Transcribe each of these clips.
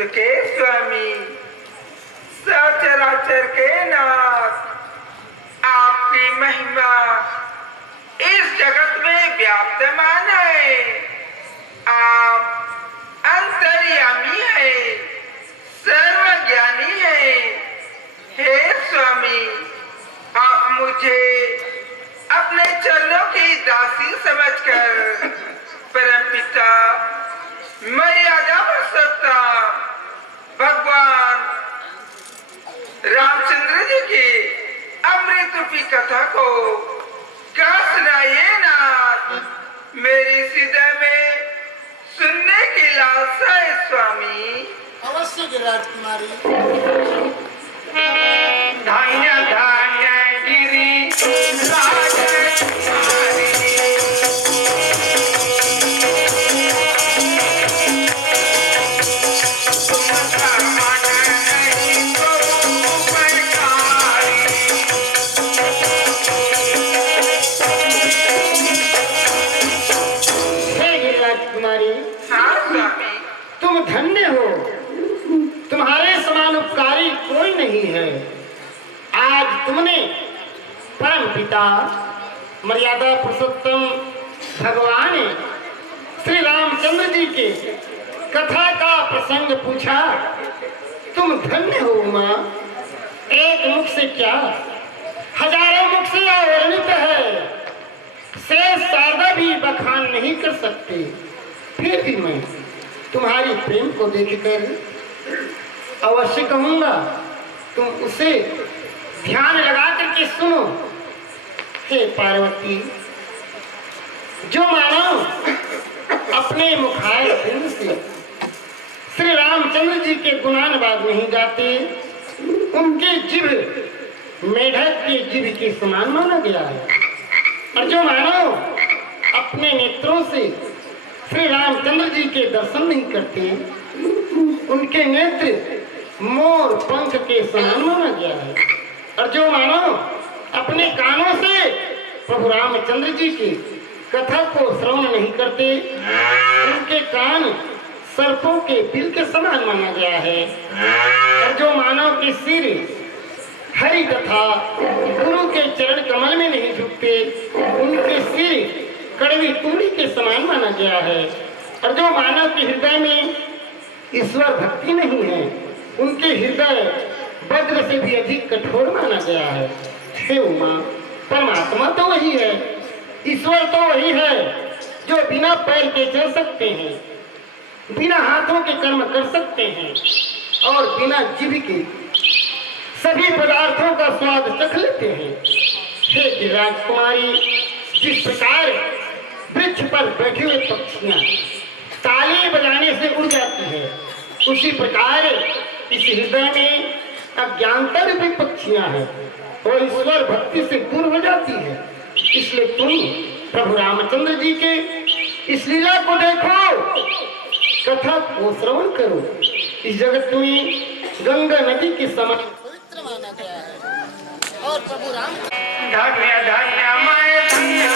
उसके स्वामी सचराचर के नाथ आपकी महिमा इस जगत में व्याप्तमान है। आप अंतर्यामी है, सर्वज्ञानी है। हे स्वामी, आप मुझे अपने चरणों की दासी समझकर परमपिता मर्यादा पुरुषोत्तम भगवान रामचंद्र जी की अमृत रूपी कथा को गा सुनाइए नाथ। मेरी हृदय में सुनने की लालसा है स्वामी। अवश्य राजकुमारी। धन्य धन्य गिरी राजकुमारी। तुम धन्य हो, तुम्हारे समान उपकारी कोई नहीं है। आज तुमने परम पिता मर्यादा पुरुषोत्तम भगवान श्री रामचंद्र जी के कथा का प्रसंग पूछा। तुम धन्य हो माँ। एक मुख से क्या, हजारों मुख से अवर्णित है। शेष शारदा भी बखान नहीं कर सकते। फिर भी मैं तुम्हारी प्रेम को देखकर अवश्य कहूंगा, तुम उसे ध्यान लगा करके सुनो। हे पार्वती, जो मानव अपने मुखार बिंद से श्री रामचंद्र जी के गुणानुवाद नहीं गाते, उनके जिभ मेढक के जिभ के समान माना गया है। और जो मानव अपने नेत्रों से श्री रामचंद्र जी के दर्शन नहीं करते, उनके नेत्र मोर पंख के समान माना गया है। और जो मानव अपने कानों से प्रभु रामचंद्र जी की कथा को श्रवण नहीं करते, उनके कान सर्पों के बिल के समान माना गया है। और जो मानव के सिर हरि तथा गुरु के चरण कमल में नहीं झुकते, उनके सिर कड़वी तूड़ी के समान माना गया है। और जो मानव के हृदय में ईश्वर भक्ति नहीं है, उनके हृदय वज्र से भी अधिक कठोर माना गया है। हे उमा, परमात्मा तो वही है, ईश्वर तो वही है जो बिना पैर के चल सकते हैं, बिना हाथों के कर्म कर सकते हैं और बिना जीभ के सभी पदार्थों का स्वाद चख लेते हैं। हे राजकुमारी, जिस प्रकार वृक्ष पर बैठे हुए पक्षियां ताली बजाने से उड़ जाती है, उसी प्रकार इस हृदय में अज्ञानता रूपी पक्षियां हैं और ईश्वर भक्ति से दूर हो जाती है। इसलिए तुम प्रभु रामचंद्र जी के इस लीला को देखो, कथा को श्रवण करो। इस जगत में गंगा नदी के समान पवित्र माना गया है। और प्रभु राम धन्य धन्य मैं धन्य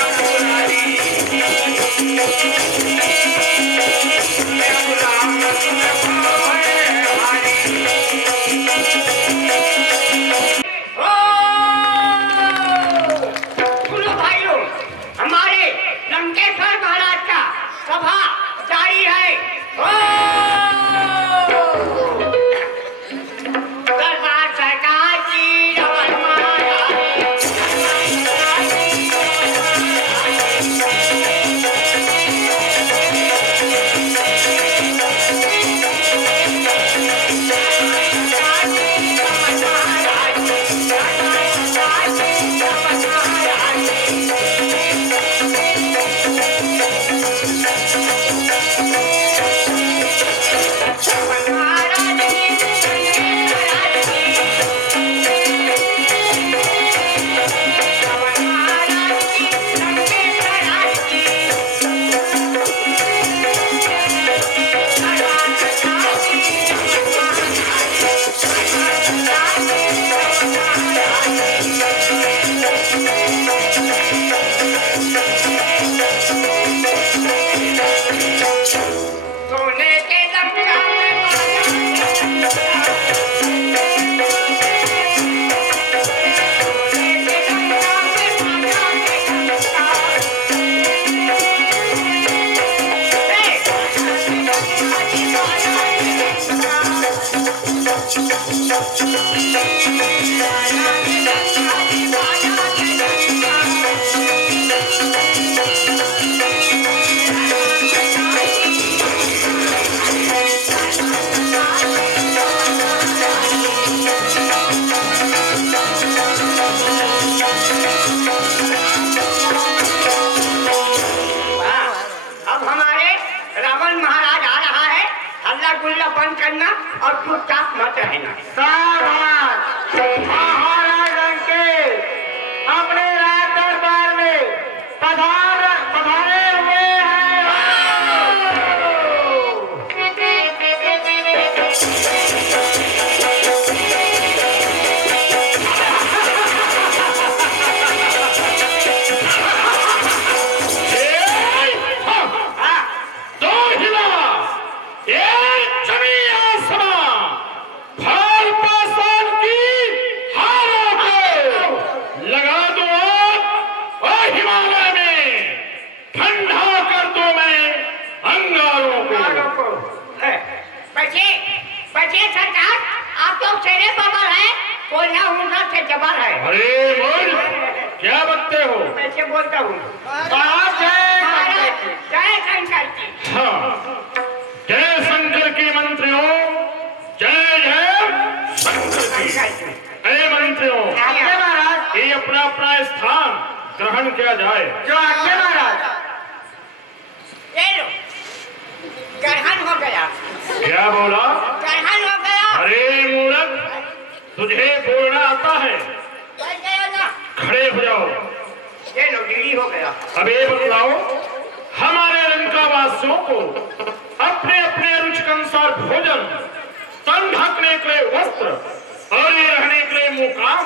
अब हमारे रावण महाराज आ रहा है। हल्ला गुल्ला बंद करना और चुपचाप मत रहना। सावधान! महाराज लंकेश अपने राज दरबार में पधारे हुए हैं। बचे सरकार, आप लोग शेरे बबर है, कोल्हा ऊँचा से जबर है। अरे बोल, क्या बकते हो? मैं बोलता हूँ जय शंकर जी। हाँ, जय शंकर के मंत्रियों, जय जय शंकर की। अरे मंत्रियों, महाराज ये अपना अपना स्थान ग्रहण किया जाए। जो आज्ञा महाराज। ये लो, ग्रहण हो गया। क्या बोला? ग्रहण हो गया। अरे मूर्ख, तुझे बोलना आता है? चल गया ना। खड़े हो जाओ। ये लो, गिरी हो गया। अब ये बतलाओ, हमारे लंका वासियों को अपने अपने रुचि के अनुसार भोजन, तन ढकने के लिए वस्त्र और ये रहने के लिए मुकाम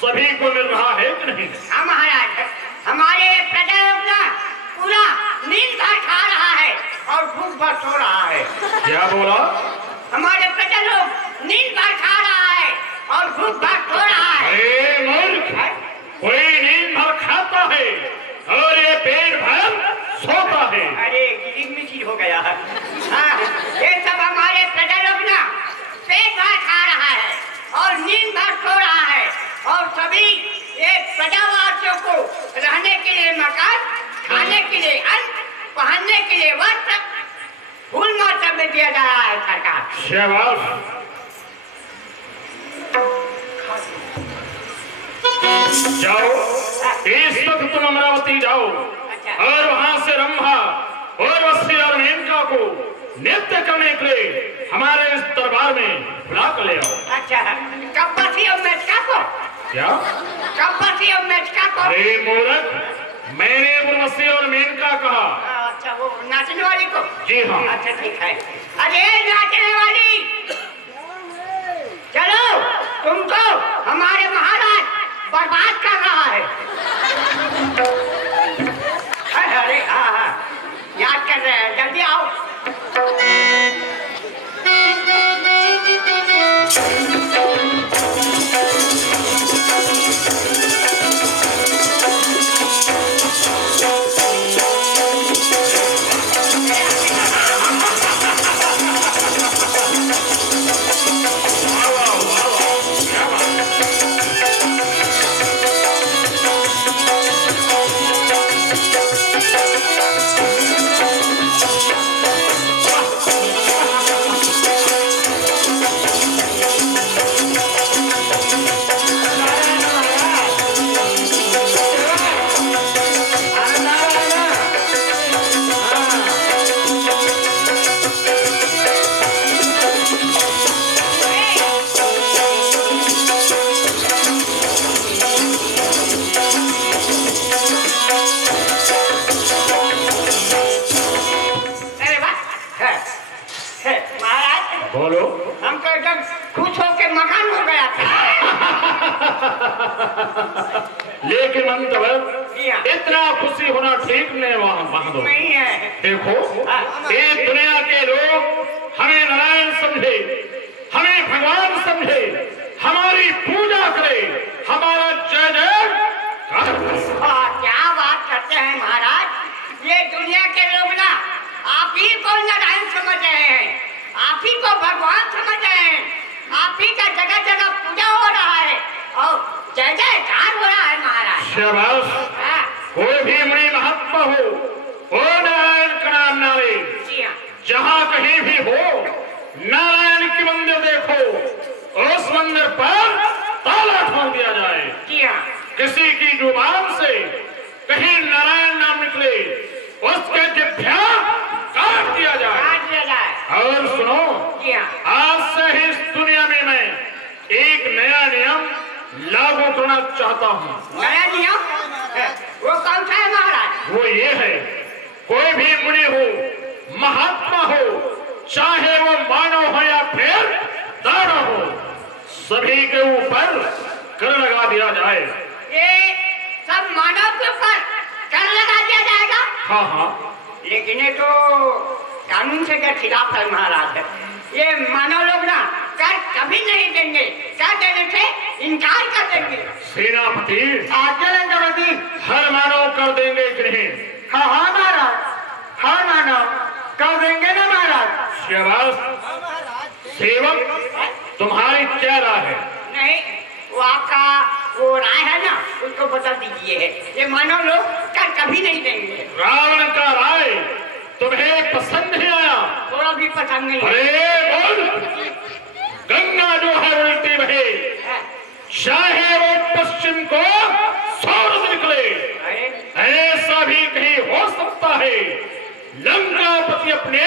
सभी को मिल रहा है कि नहीं? हाँ महाराज, हमारे प्रजा लोग ना पूरा नींद भर खा रहा है और भूख भर सो रहा है। क्या बोला? हमारे प्रजा लोग नींद भर खा रहा है और भूख भर सो रहा है। अरे मूर्ख, कोई नींद भर खाता है और ये पेट भर सोता है। अरे गिरी मिची हो गया। हाँ, ये सब हमारे प्रजा लोग ना पेट भर खा रहा है और नींद भर सो रहा है और सभी ये प्रजावासियों को रहने के लिए मकान, खाने के लिए अन्न, पहनने के लिए वस्त्र फूल मात्रा में दिया जा रहा है सरकार। शाबाश। जाओ, इस वक्त तुम अमरावती जाओ और वहां से रंभा और वस्ती और मेनका को नृत्य करने के लिए हमारे इस दरबार में बुला कर ले आओ। अच्छा, कपसी और मेचका को? क्या? कपसी और मेचका को? अरे मूर्ख, मैंने उर्वशी और मेनका कहा। अच्छा, वो नाचने वाली को? जी हाँ। अच्छा ठीक है। अरे नाचने वाली, चलो, तुमको हमारे महाराज बर्बाद कर रहा है। अरे हाँ हाँ, याद कर रहे हैं, जल्दी आओ। बोलो। हम तो एकदम खुश होकर मकान हो गया था। लेकिन मंतव्य जी हाँ। इतना खुशी होना ठीक नहीं, वहां दो। नहीं है। देखो, ये दुनिया के लोग हमें नारायण समझे, हमें भगवान समझे, हमारी पूजा करे, हमारा जय जय क्या बात करते हैं महाराज, ये दुनिया के लोग ना आप ही को नारायण समझ रहे हैं, आप ही को भगवान समझ रहे हैं, आप शाबाश। हाँ, कोई भी मुनि महात्मा हो, ओ नारायण का नाम ना ले। जी हाँ, जहां कहीं भी हो, नारायण की मंदिर देखो, उस मंदिर पर ताला ठोक दिया जाए। जी हाँ, किसी की जुबान से कहीं नारायण नाम निकले, उसके जिभ्या काट दिया जाए। काट दिया जाए। और सुनो, जी हाँ, आज से ही इस दुनिया में मैं एक नया नियम लागू करना चाहता हूँ। नया नियम वो कौन सा है महाराज? वो ये है, कोई भी मुनि हो, महात्मा हो, चाहे वो मानव हो या फिर दानव हो, सभी के ऊपर कर लगा दिया जाए। ये सब मानव के ऊपर कर लगा दिया जाएगा। हाँ हाँ, लेकिन ये तो कानून से के खिलाफ है महाराज। ये मानव लोग ना कर कभी नहीं देंगे, कर देने से इनकार कर देंगे। सेनापति आज्ञा रंगवती। हर मानव कर देंगे कि नहीं? हाँ हाँ महाराज, हर मानव कर देंगे ना महाराज। शाबाश। सेवक, तुम्हारी क्या राय है? नहीं, वो आपका वो राय है ना, उसको बता दीजिए। ये मानव लोग कर कभी नहीं देंगे। रावण का राय तुम्हें पसंद नहीं आया? थोड़ा भी पसंद नहीं है। अरे बोल, गंगा जो है उल्टी बहे, चाहे वो पश्चिम को सूरज निकले, ऐसा भी कहीं हो सकता है। लंकापति अपने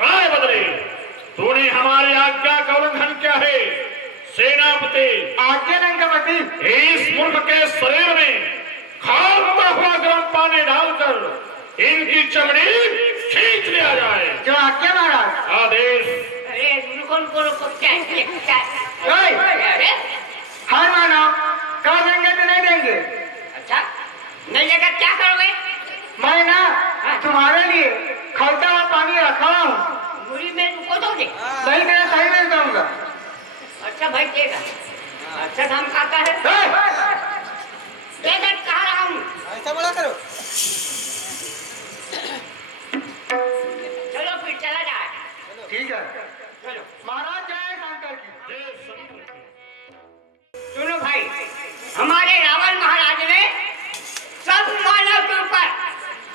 राय बदले। तूने हमारी आज्ञा का उल्लंघन किया है। सेनापति आज्ञा रंगवती। इस मूर्ख के शरीर में खौलता हुआ गर्म पानी डालकर इनकी चमड़ी खींच लिया जाए। जो आज्ञा महाराज। आदेश। अरे रुको, क्या? ओए, अरे हर मानव कर देंगे तो नहीं देंगे? अच्छा, नहीं लेकर क्या करोगे? मैं ना तुम्हारे लिए खौलता हुआ पानी रखा हूँ। मुरी में रुको दोगे? नहीं तेरा सही नहीं दूंगा। अच्छा भाई देगा। अच्छा काम खाता है। देगा कहा रहा हूँ। ऐसा बड़ा करो। चलो फिर चला जाए। ठीक है चलो महाराज, जय शंकर की। सुनो भाई, हमारे रावण महाराज ने सब मानव के ऊपर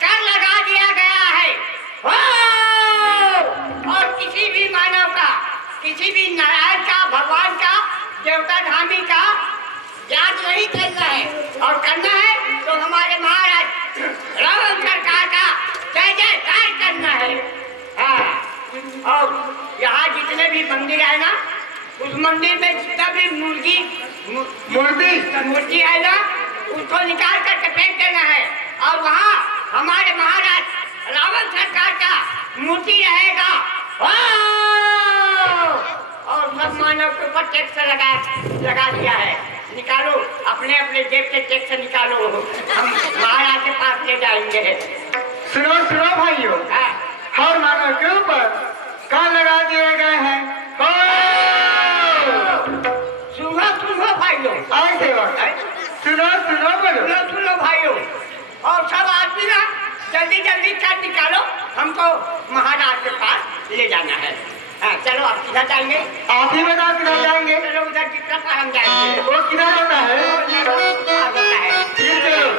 कर लगा दिया गया है। और किसी भी मानव का, किसी भी नारायण का, भगवान का, देवता धामी का याद नहीं करना है। और करना है तो हमारे महाराज रावण सरकार का जय जयकार करना है। हाँ, और यहाँ जितने भी मंदिर है ना, उस मंदिर में जितना भी मूर्ति है ना, उसको निकाल करके फेंक देना है। और वहाँ हमारे महाराज रावण सरकार का मूर्ति रहेगा। और सब मानव के ऊपर टैक्स लगा दिया है। निकालो, अपने अपने जेब से टैक्स निकालो, हम महाराज के पास ले जाएंगे। सुनो सुनो भाइयों, हाँ, हर मानव के ऊपर कर लगा दिए गए हैं। सुनो भाइयों, आए सेवक, सुनो सुनो बोलो। सुनो भाइयों, और सब आदमी ना जल्दी जल्दी कर निकालो, हमको महाराज के पास ले जाना है। हाँ, चलो आप किधर जाएंगे? आप ही बताओ किधर जाएंगे? चलो उधर की तरफ हम जाएंगे। वो किधर होता है? होता है। ठीक चलो।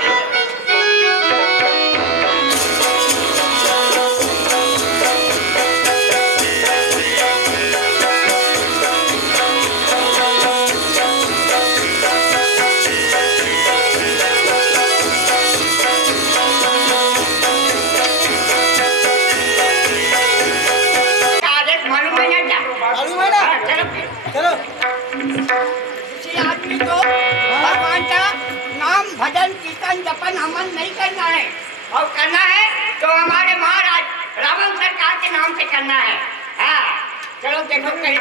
मालूम है ना? चलो। किसी आदमी को भगवान का नाम, भजन, कीर्तन, जपन, हवन नहीं करना है। और करना है तो हमारे महाराज रावण सरकार के नाम से करना है। हाँ, चलो देखो कहीं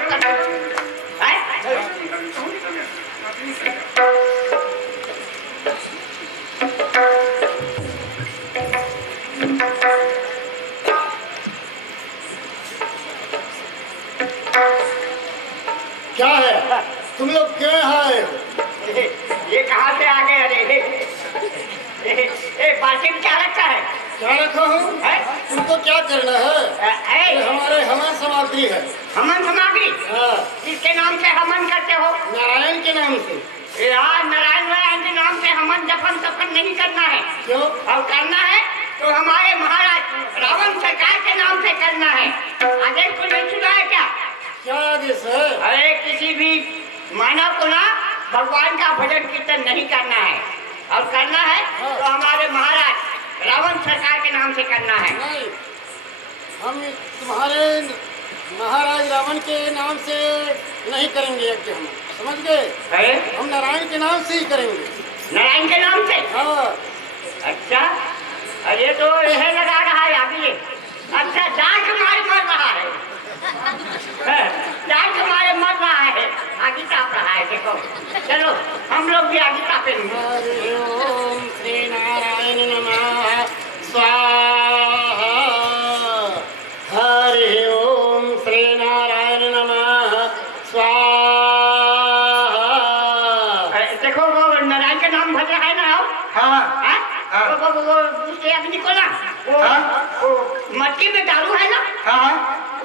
क्या है? तुम लोग क्यों आए? ये कहाँ से आ गए? अरे बाल्टी में क्या रखा है? क्या रखा हूँ? तुमको क्या करना है? ये हमारे हवन सामग्री है। हवन सामग्री? हाँ, किसके नाम से हवन करते हो? नारायण के नाम से। यार नारायण के नाम से हवन जपन तपन क्यों? और करना है तो हमारे महाराज रावण सरकार के नाम से करना है। आदेश को नहीं सुना है क्या? क्या आदेश है? अरे किसी भी मानव को ना भगवान का भजन कीर्तन नहीं करना है, और करना है तो हमारे महाराज रावण सरकार के नाम से करना है। नहीं, हम तुम्हारे महाराज रावण के नाम से नहीं करेंगे यज्ञ, हम समझ गए? अरे हम नारायण के नाम से ही करेंगे। नारायण के नाम से? हाँ। अच्छा, अरे तो यह लगा रहा है आगे। अच्छा, डांट मार मर रहा है, डांट मारे मर रहा है, आगे ताप रहा है। देखो चलो हम लोग भी आगे तापेंगे। हरि ओम श्री नारायण नमः स्वाहा। हरि ओम श्री नारायण नमः स्वाहा। देखो वो नारायण का नाम भज रहा है ना। हाँ हाँ? हाँ। वो उसके अग्नि को ना वो हाँ? वो मटकी में दारू है ना, हाँ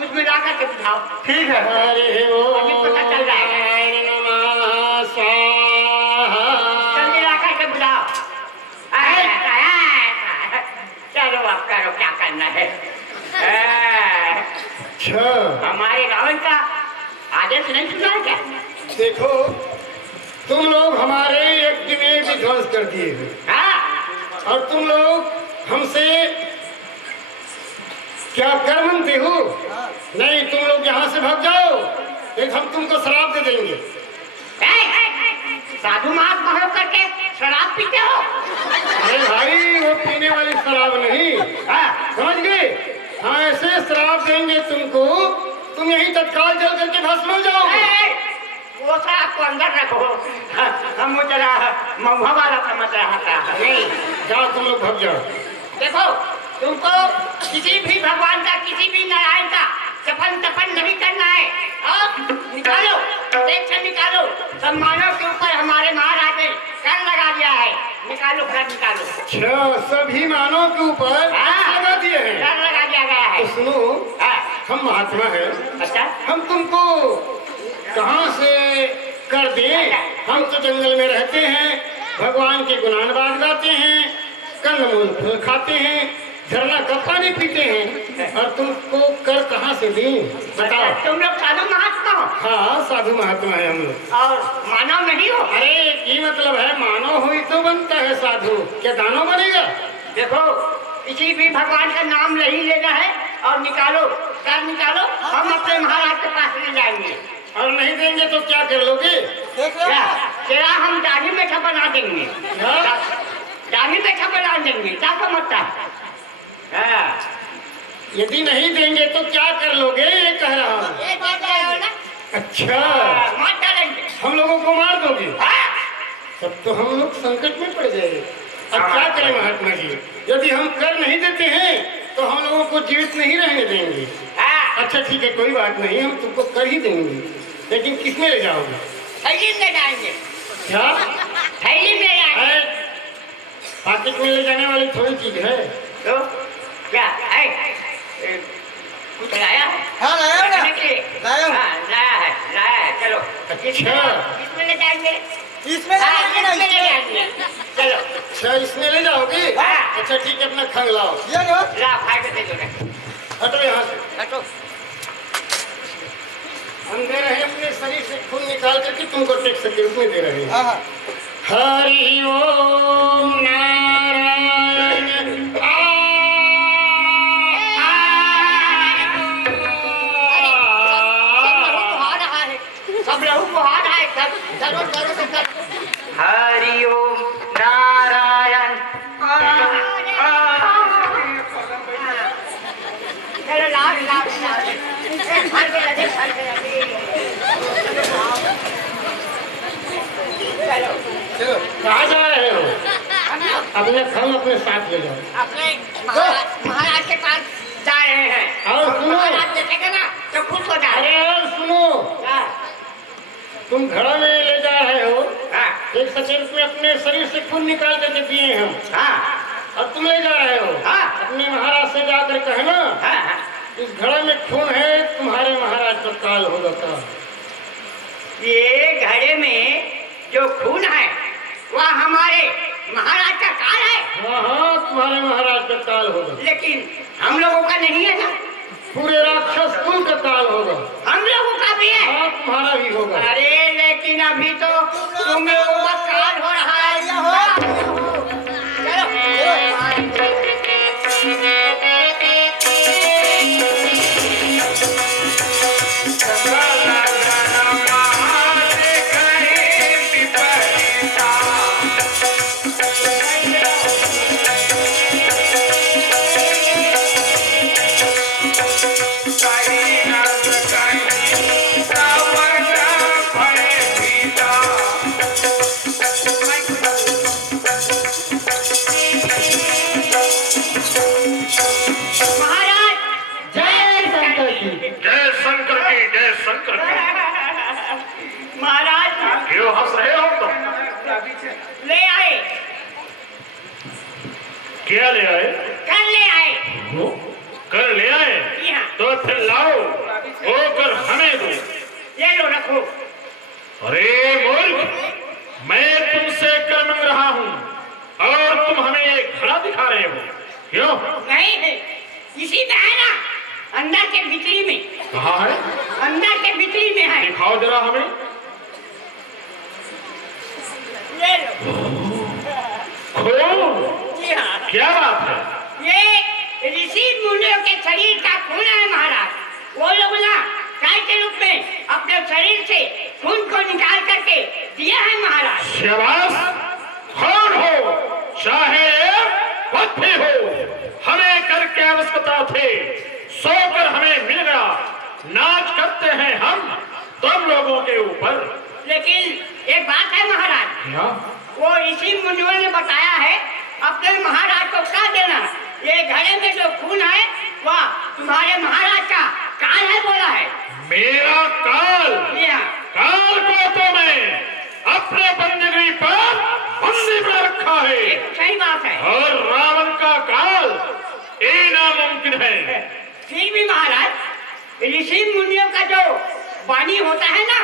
उसमें ला करके बुझाओ। ठीक है। हरि ओम अभी पता चल जाएगा। नारायण नमः स्वाहा। जल्दी ला करके बुझाओ। चलो आप करो क्या करना है। अच्छा, हमारे रावण का आदेश नहीं सुना है क्या? देखो तुम लोग हमारे यज्ञ में विध्वंस कर दिए हो, हाँ? और तुम लोग हमसे क्या कर मनते हो? नहीं, तुम लोग यहाँ से भाग जाओ, एक हम तुमको शराब दे देंगे। साधु महात्मा हो करके शराब पीते हो? अरे भाई, वो पीने वाली शराब नहीं, समझ गए? हम ऐसे शराब देंगे तुमको, तुम यहीं तत्काल जल करके भस्म हो जाओगे। वो शराब को अंदर रखो, हम वो जरा महुआ वाला समझ रहा था। नहीं, जाओ तुम लोग भाग जाओ। देखो तुमको किसी भी भगवान का, किसी भी नारायण का जपन तपन नहीं करना है। और निकालो, देख से निकालो, सब मानव के ऊपर हमारे महाराज ने कर लगा दिया है। निकालो, कर निकालो। अच्छा, सभी मानव के ऊपर लगा दिए हैं। कर लगा दिया गया है। तो सुनो, हम महात्मा हैं। अच्छा, हम तुमको कहाँ से कर दें? हम तो जंगल में रहते हैं, भगवान के गुणानुवाद गाते हैं, कंदमूल फल खाते हैं, झरना का पानी पीते हैं, और तुमको कर कहाँ से दें? बताओ। तुम लोग साधु महात्मा हो? हाँ, साधु महात्मा है हम लोग। और मानव नहीं हो? अरे ये मतलब है, मानव हुई तो बनता है साधु, क्या दानव बनेगा? देखो किसी भी भगवान का नाम नहीं लेना है, और निकालो, कर निकालो, हम अपने महाराज के पास ले जाएंगे। और नहीं देंगे तो क्या कर लोगे? देख रहे क्या? हो? तेरा हम दाढ़ी में बना देंगे। हाँ? दाढ़ी में बना देंगे, क्या समझता है? यदि नहीं देंगे तो क्या कर लोगे, ये कह रहा हूँ। ये बात है ना? अच्छा, मार डालेंगे। हम लोगों को मार दोगे? हाँ? तब तो हम लोग संकट में पड़ गए। अब क्या करें महात्मा जी? यदि हम कर नहीं देते हैं तो हम लोगों को जीवित नहीं रहने देंगे। हाँ? अच्छा ठीक है, कोई बात नहीं, हम तुमको कर ही देंगे, लेकिन किसमें ले जाओगे? थैली में जाएंगे। क्या? थैली में जाएंगे। अरे, पॉकेट में ले जाने वाली थोड़ी चीज है। तो क्या है? कुछ लाया? हाँ, लाया हूँ ना। रखने के लिए? लाया हूँ। हाँ, लाया है, चलो। अच्छा। किसमें ले जाएंगे? इसमें हाँ, लगाएंगे ना, इसमें ले इसमें। जाएंगे। चलो, अच्छा, इसमें ले जाओगे? हाँ। अच्छा ठीक है, अपना खंग लाओ। ये लो। ला फाड़ के दे दो ना। हटो यहाँ से। हटो। हम दे रहे हैं अपने शरीर से खून निकाल करके, तुमको टैक्स के रूप में दे रहे हैं। हाँ हाँ। हरि ओम नारायण। सब लहू बहा रहा है, सब जरूर जरूर से कर। हरि ओम नारायण। चलो लाओ लाओ लाओ। हर के लगे, हर के लगे। चलो चलो। कहाँ जा रहे हो? हम लोग अपने खंग अपने साथ ले जाओ। अपने महाराज के पास जा रहे हैं। और सुनो। महाराज देखेगा ना तो खुश हो जाए। अरे और सुनो, तुम घड़ा में ले जा रहे हो, एक सेकंड में अपने शरीर से खून निकाल करके पिए हम, और तुम ले जा रहे हो अपने महाराज से जाकर कहना इस घड़ा में खून है, तुम्हारे महाराज का काल होगा का। ये घड़े में जो खून है वह हमारे महाराज का काल है। हाँ हाँ, तुम्हारे महाराज का काल होगा, लेकिन हम लोगों का नहीं है ना। पूरे राक्षस कुल का काल होगा। हम लोगों का भी है। हाँ, तुम्हारा भी होगा। अरे लेकिन अभी तो तुम लोगों का काल हो रहा है। महाराज क्यों हंस रहे हो तुम? ले आए। क्या ले आए? कर ले आए। कर ले आए? जी हाँ। तो फिर लाओ, वो कर हमें दो। ये लो रखो। अरे मूर्ख, मैं तुमसे कर मांग रहा हूँ और तुम हमें ये घड़ा दिखा रहे हो, क्यों? नहीं है, इसी में है ना, अंदर के भीतरी में। कहाँ है? अंदर के भीतरी में है। दिखाओ जरा हमें। ले लो। खून? जी हाँ। क्या बात है? ये ऋषि मुनियों के शरीर का खून है महाराज। वो लोग ना गाय के रूप में अपने शरीर से खून को निकाल करके दिया है महाराज। शाबाश, कौन हो, चाहे कुछ भी हो, हमें कर की आवश्यकता थे, सोकर हमें मिल गया। नाच करते हैं हम तुम लोगों के ऊपर। लेकिन एक बात है महाराज, क्या? वो ऋषि मुनियों ने बताया है अपने महाराज को क्या देना। ये घड़े में जो खून है वह तुम्हारे महाराज का काल है बोला है। मेरा काल? जी हाँ। काल को तो मैं अपने बंदगी पर बंदी में रखा है। एक सही बात है। और रावण का काल ये नामुमकिन है। फिर भी महाराज ऋषि मुनियों का जो वाणी होता है ना,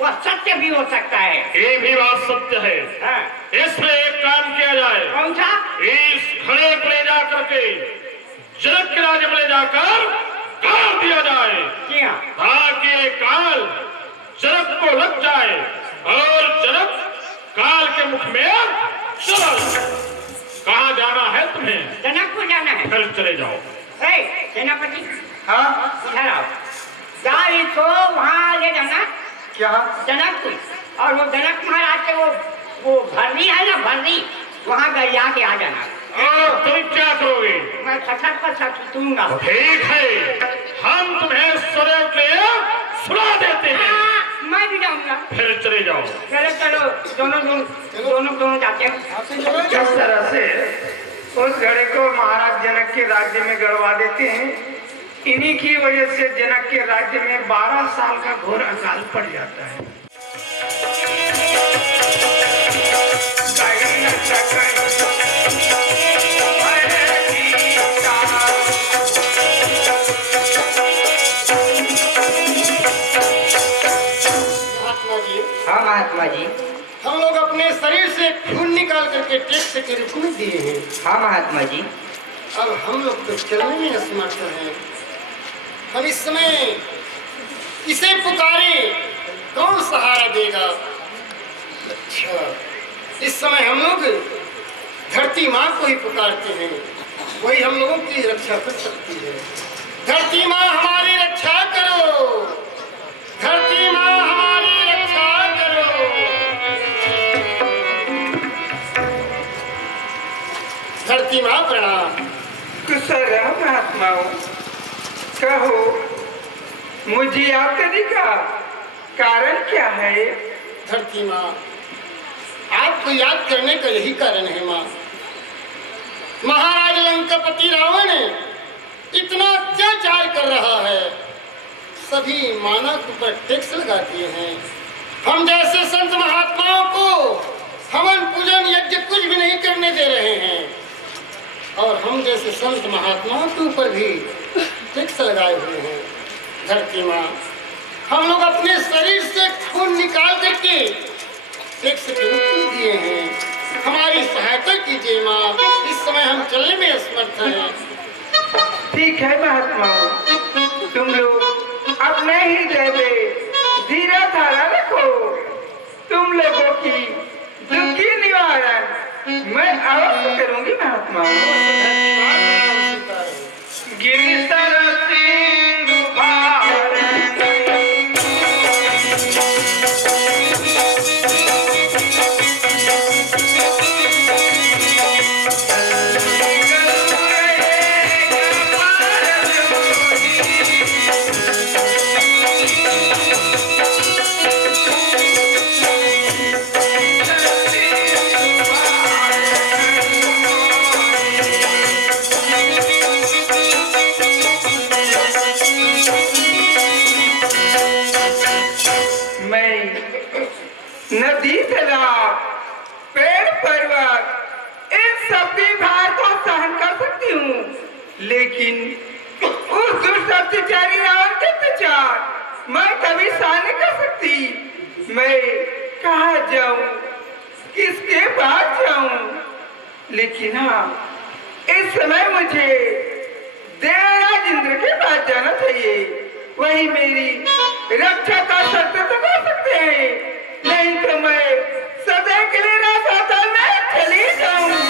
वह सत्य भी हो सकता है। ये भी बात सत्य है। हाँ। इसमें एक काम किया जाए। कौन सा? इस घड़े को ले जा करके जनक के राज्य में ले जाकर काल दिया जाए। जी हाँ। ताकि ये काल जनक को लग जाए और जनक काल के मुख में चला जाए। कहाँ जाना है तुम्हें? जनकपुर जाना है। फिर चले जाओ। सेनापति, हाँ इधर आओ। गाड़ी को वहाँ ले जाना क्या? जनकपुर, और वो जनक महाराज के वो भरनी है ना, भरनी, वहाँ गरिया के आ जाना। और तुम क्या करोगे? मैं खटक पर छूटूंगा। ठीक है, हम तुम्हें सदैव के लिए सुना देते हैं। हाँ, मैं भी जाऊंगा। फिर चले जाओ। चलो चलो, दोनों जाते हैं। किस तरह से उस घड़े को महाराज जनक के राज्य में गड़वा देते हैं। इन्हीं की वजह से जनक के राज्य में 12 साल का घोर अकाल पड़ जाता है। महात्मा जी, हाँ महात्मा जी। हम लोग अपने शरीर से खून निकाल करके टैक्स के रूप में दिए हैं। हाँ महात्मा जी। अब हम लोग तो चलने में असमर्थ हैं। हम इस समय इसे पुकारे, कौन सहारा देगा? अच्छा, इस समय हम लोग धरती माँ को ही पुकारते हैं, वही हम लोगों की रक्षा कर सकती है। धरती माँ हमारी रक्षा करो, धरती माँ हमारी रक्षा करो। धरती माँ प्रणाम। कुशल महात्माओं, कहो मुझे आते का कारण क्या है? धरती माँ, आपको याद करने का यही कारण है माँ। महाराज लंकापति रावण इतना अत्याचार कर रहा है, सभी मानव के ऊपर टैक्स लगा दिए हैं। हम जैसे संत महात्माओं को हवन पूजन यज्ञ कुछ भी नहीं करने दे रहे हैं, और हम जैसे संत महात्माओं के ऊपर भी टैक्स लगाए हुए हैं। धरती माँ, हम लोग अपने शरीर से खून निकाल करके टैक्स के रूप में दिए हैं। हमारी सहायता कीजिए माँ, इस समय हम चलने में असमर्थ हैं। ठीक है महात्माओं, तुम लोग अपने ही में धीरा धारा रखो। तुम लोगों की दुखी निवारण मैं अवश्य करूंगी महात्माओं। गिरिशर सिंधु भारत नदी तालाब पेड़ पर्वत इन सबकी भार को सहन कर सकती हूँ, लेकिन उस दुष्ट अत्याचारी रावण के अत्याचार मैं कभी सहन नहीं कर सकती। मैं कहाँ जाऊँ, किसके पास जाऊँ? लेकिन हाँ, इस समय मुझे देवराज इंद्र के पास जाना चाहिए। वही मेरी रक्षा कर सकते तो कर सकते हैं, नहीं तो मैं सदा के लिए रास्ता में चली जाऊंगी।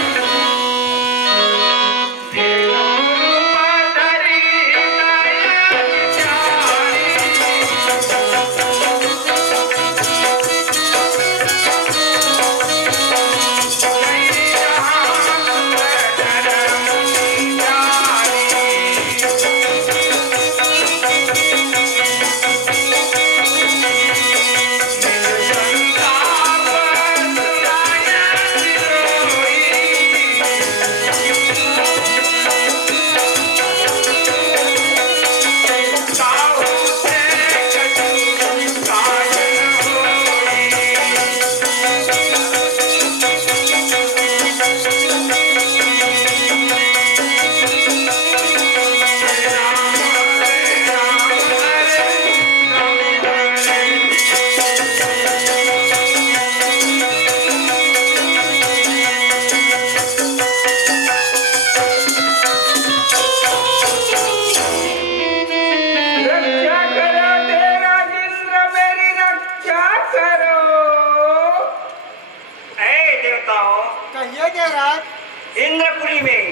इंद्रपुरी में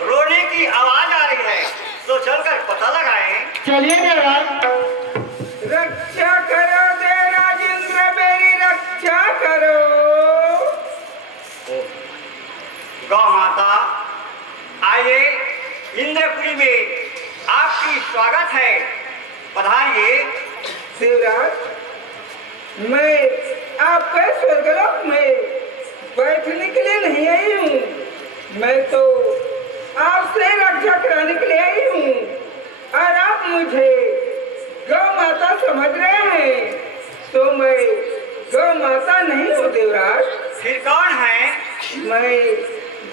रोने की आवाज आ रही है, तो चलकर पता लगाएं। चलिए देवराज। रक्षा करो देवराज इंद्र, मेरी रक्षा करो। गौ माता, आइए, इंद्रपुरी में आपकी स्वागत है, पधारिए। देवराज, मैं आपके स्वर्गलोक में बैठने के लिए नहीं आई हूँ, मैं तो आपसे रक्षा कराने के लिए आई हूँ, और आप मुझे गौ माता समझ रहे हैं, तो मैं गौ माता नहीं हूँ देवराज। फिर कौन है? मैं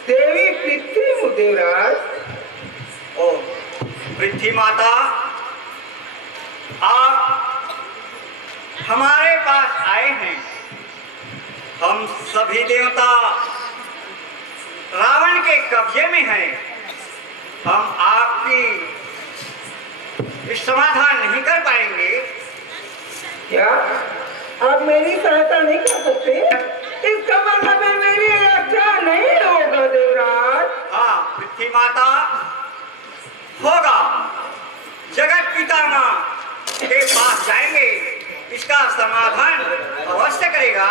देवी पृथ्वी हूँ देवराज। ओ पृथ्वी माता, आप हमारे पास आए हैं। हम सभी देवता रावण के कब्जे में हैं। हम आपकी समाधान नहीं कर पाएंगे। क्या आप मेरी सहायता नहीं कर सकते? इसका मतलब है मेरी रक्षा नहीं होगा देवराज। हाँ पृथ्वी माता, होगा। जगत पितामह के पास जाएंगे, इसका समाधान अवश्य करेगा।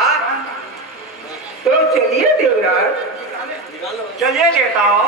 तो चलिए देवराज। चलिए देवताओं।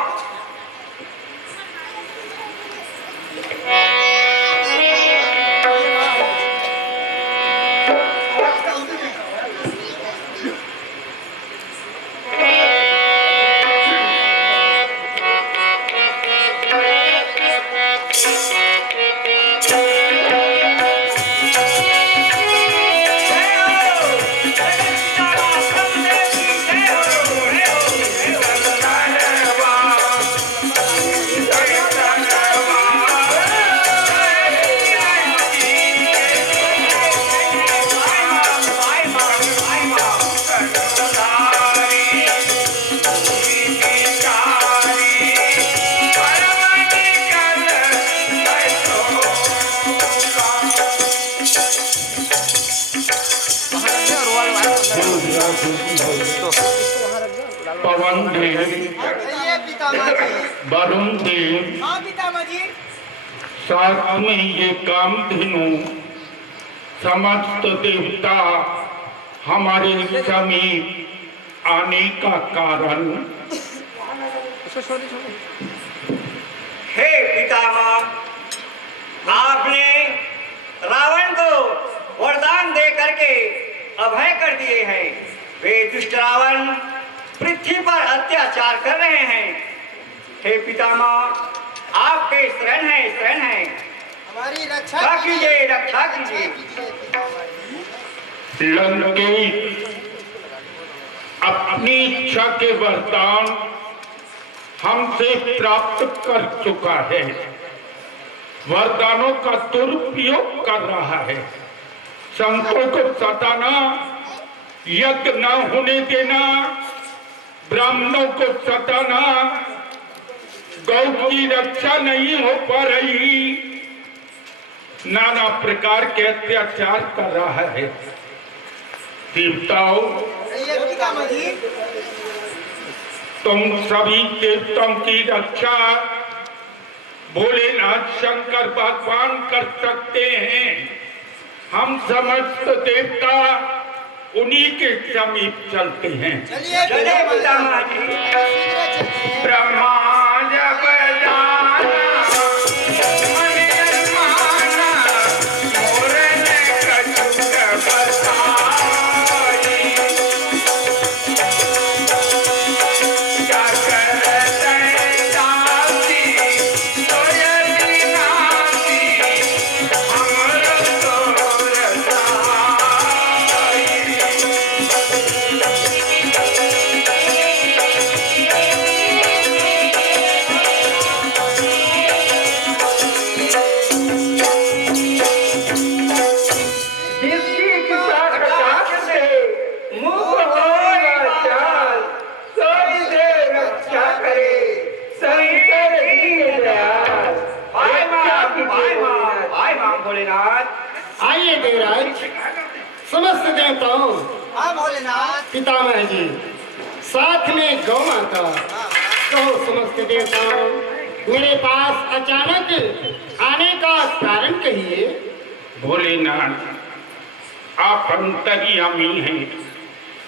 पवन देव, वरुण देव, साथ में ये कामधेनु समस्त देवता हमारे समीप आने का कारण। हे पितामह, आपने रावण को वरदान दे करके अभय कर दिए हैं। वे दुष्ट रावण पृथ्वी पर अत्याचार कर रहे हैं। हे पितामह, आपके शरण है, शरण है, हमारी रक्षा कीजिए, रक्षा कीजिए। लंकेश अपनी इच्छा के वरदान हमसे प्राप्त कर चुका है, वरदानों का दुरुपयोग कर रहा है। संतों को सताना, यज्ञ न होने देना, ब्राह्मणों को सताना, गौ की रक्षा नहीं हो पा रही, नाना प्रकार के अत्याचार कर रहा है। देवताओं, तुम सभी देवताओं की रक्षा भोलेनाथ शंकर भगवान कर सकते हैं। हम समस्त देवता उन्हीं के समीप चलते हैं। चलिए पितामह जी। ब्रह्मा जब जाना मन माना, मोर ने कछुक बरसाई। क्या करते दासी, सोयली नासी, हमरो तो रसाई। जिसकी किसा कटाक्ष से मुख होगा चाल, सोई दे रक्षा करे, शंकर दीन दयाल। भाई मां भोलेनाथ। आइए देवराज, समस्त देवताओं, हाँ भोलेनाथ। पितामह जी, साथ में गौ माता, कहो समस्त देवताओं, मेरे पास अचानक आने का कारण कहिए। भोलेनाथ, आप अंतर्यामी हैं,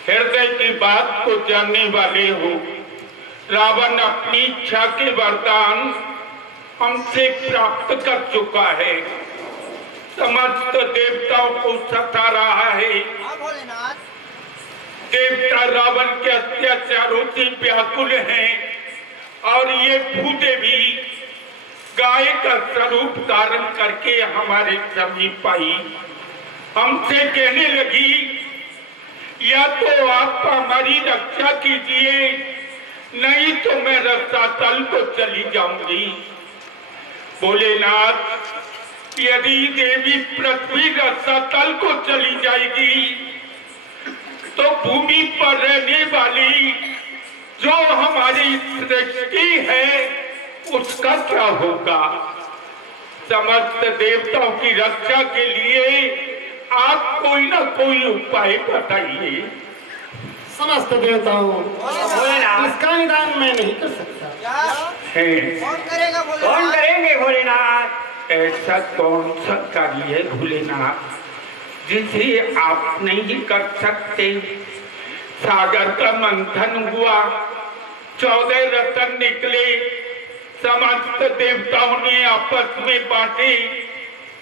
हृदय की बात को जानने वाले हो। रावण अपनी इच्छा के वरदान हमसे प्राप्त कर चुका है, समस्त देवताओं को सता रहा है। हाँ भोलेनाथ। देवता रावण के अत्याचारों से व्याकुल हैं और ये भूते भी गाय का स्वरूप धारण करके हमारे समीप आई। हमसे कहने लगी, या तो आप हमारी रक्षा कीजिए, नहीं तो मैं रसातल को चली जाऊंगी। भोलेनाथ, यदि देवी पृथ्वी रसातल को चली जाएगी तो भूमि पर रहने वाली जो हमारी सृष्टि है उसका क्या होगा? समस्त देवताओं की रक्षा के लिए आप कोई ना कोई उपाय बताइए। समस्त देवताओं, भोलेनाथ। इसका निदान मैं नहीं कर सकता। क्या है कौन करेगा कौन भोलेनाथ? करेंगे भोलेनाथ? ऐसा कौन सा कार्य है भोलेनाथ जिसे आप नहीं कर सकते? सागर का मंथन हुआ, 14 रत्न निकले, समस्त देवताओं ने आपस में बांटे,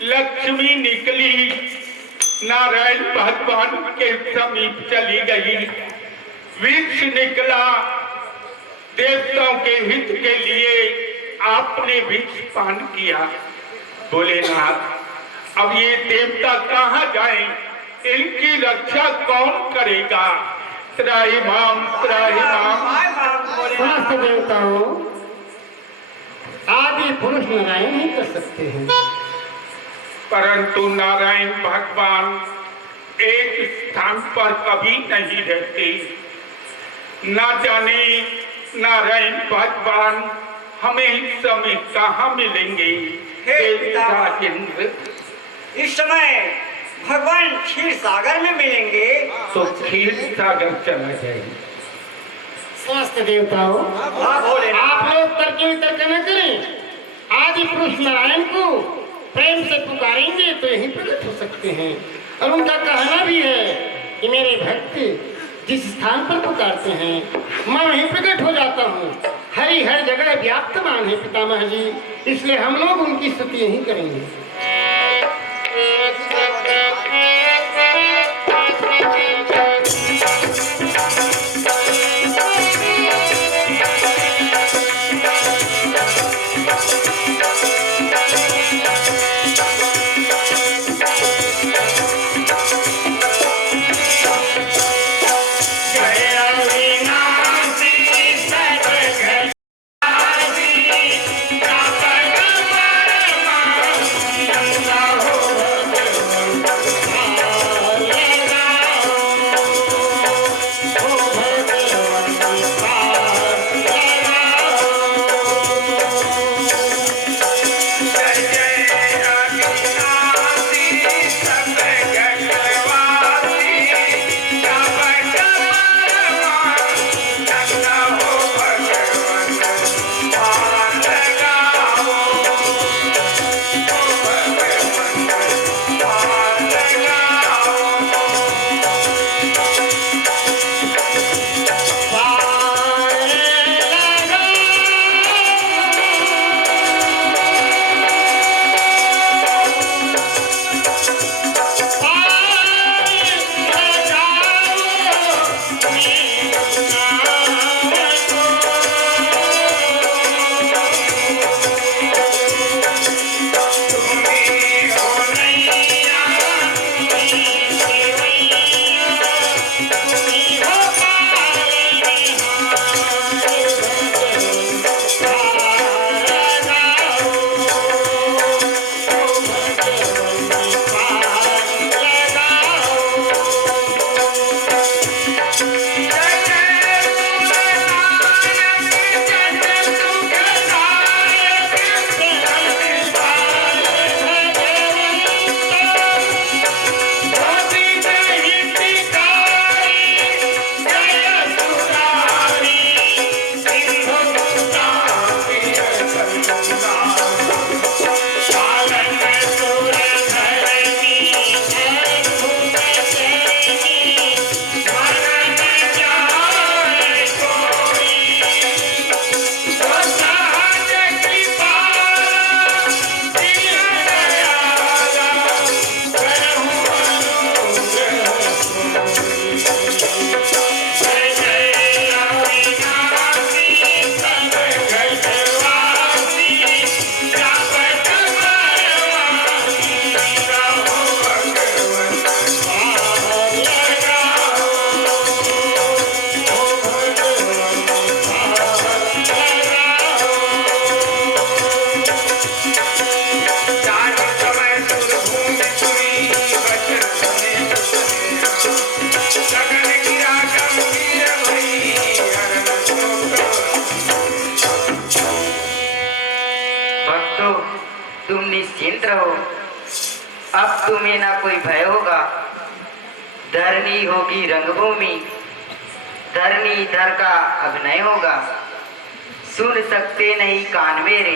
लक्ष्मी निकली, नारायण भगवान के समीप चली गई, वृक्ष निकला, देवताओं के हित के लिए आपने वृक्ष पान किया। भोलेनाथ, अब ये देवता कहाँ जाएं? इनकी रक्षा कौन करेगा? त्राहिमाम त्राहिमाम। भाई मां भोलेनाथ। समस्त देवताओं, आदि पुरुष नारायण नहीं कर सकते हैं, परंतु नारायण भगवान एक स्थान पर कभी नहीं रहते। ना जाने नारायण भगवान हमें इस समय कहाँ मिलेंगे? हे पिता। राजेंद्र, इस समय भगवान क्षीर सागर में मिलेंगे। तो खीर सागर चला जाए। समस्त देवताओं, हाँ भोलेनाथ। आप लोग तर्क वितर्क न करें। आदि पुरुष नारायण को प्रेम से पुकारेंगे तो यही प्रकट हो सकते हैं। और उनका कहना भी है कि मेरे भक्त जिस स्थान पर पुकारते हैं मैं वहीं प्रकट हो जाता हूँ। हरि हर जगह व्याप्तमान है पितामह जी, इसलिए हम लोग उनकी स्तुति यही करेंगे। निश्चिंत रहो, अब तुम्हें ना कोई भय होगा। धरनी होगी रंगभूमि, धरनी इधर का अभिनय होगा। सुन सकते नहीं कान मेरे,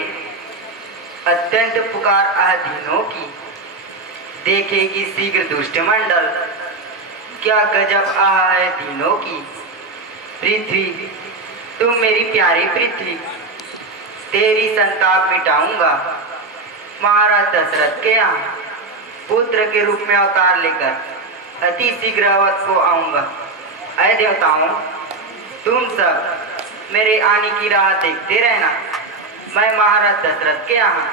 अत्यंत पुकार अधीनों की। देखेगी शीघ्र दुष्ट मंडल, क्या गजब आहा है दीनों की। पृथ्वी तुम मेरी प्यारी पृथ्वी, तेरी संताप मिटाऊंगा। महाराज दशरथ के यहाँ पुत्र के रूप में अवतार लेकर अति शीघ्र अवध को आऊंगा। अय देवताओं, तुम सब मेरे आने की राह देखते रहना। मैं महाराज दशरथ के यहाँ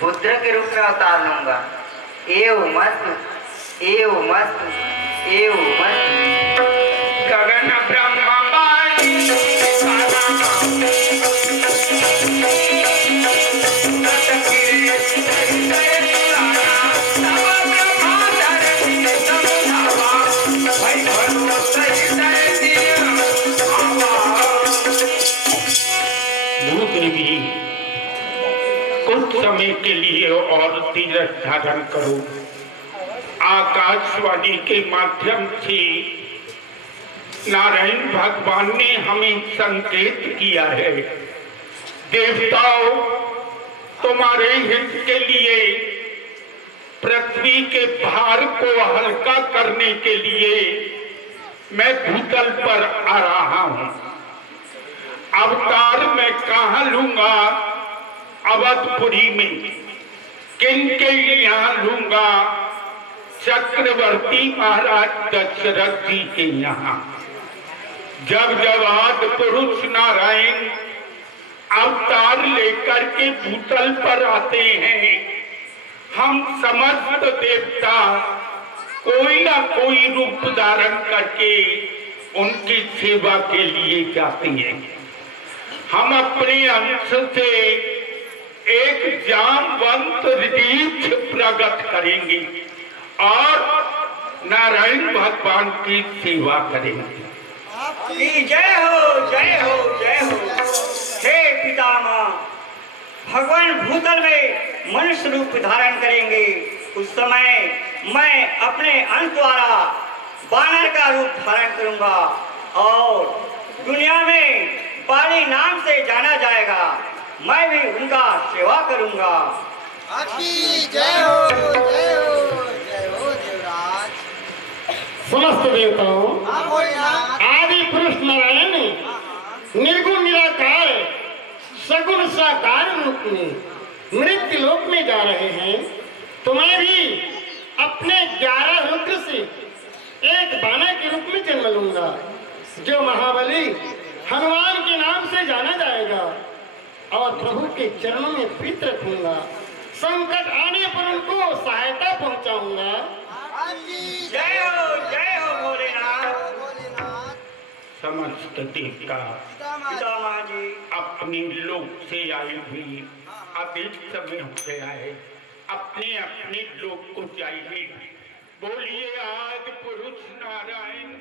पुत्र के रूप में अवतार लूंगा। एवं मस्तु, एवं मस्तु, एवं मस्तु। गगन ब्रह्म वाणी भूदेवी, कुछ समय के लिए और धीरज धारण करो। आकाशवाणी के माध्यम से नारायण भगवान ने हमें संकेत किया है। देवताओं, तुम्हारे हित के लिए पृथ्वी के भार को हल्का करने के लिए मैं भूतल पर आ रहा हूं। अवतार मैं कहां लूंगा? अवधपुरी में। किनके यहाँ लूंगा? चक्रवर्ती महाराज दशरथ जी के यहाँ। जब जब आदि पुरुष नारायण अवतार लेकर के भूतल पर आते हैं, हम समस्त देवता कोई ना कोई रूप धारण करके उनकी सेवा के लिए जाते हैं। हम अपने अंश से एक जामवंत रीछ प्रकट करेंगे और नारायण भगवान की सेवा करेंगे। आपकी जय हो, जय हो, जय हो। हे पितामह, भगवान भूतल में मनुष्य रूप धारण करेंगे। उस समय मैं अपने अंश द्वारा बानर का रूप धारण करूंगा और दुनिया में बाली नाम से जाना जाएगा। मैं भी उनका सेवा करूंगा। आपकी जय हो, जय हो, जय हो देवराज। समस्त देवताओं, हाँ भोलेनाथ। आदि पुरुष नारायण निर्गुण निराकार सगुण साकार रूप में मृत्यु लोक में जा रहे हैं। तो मैं भी अपने 11 रुद्र से एक बानर के रूप में जन्म लूंगा, जो महाबली हनुमान के नाम से जाना जाएगा और प्रभु के चरणों में प्रीत रखूंगा। संकट आने पर उनको सहायता पहुंचाऊंगा। आपकी जय हो भोलेनाथ। भोलेनाथ। समस्त देवता पितामह। पितामह जी, अपने लोक से आए हुए अधिक समय हो गया है, अपने अपने लोक को जाइए। बोलिए आदि पुरुष नारायण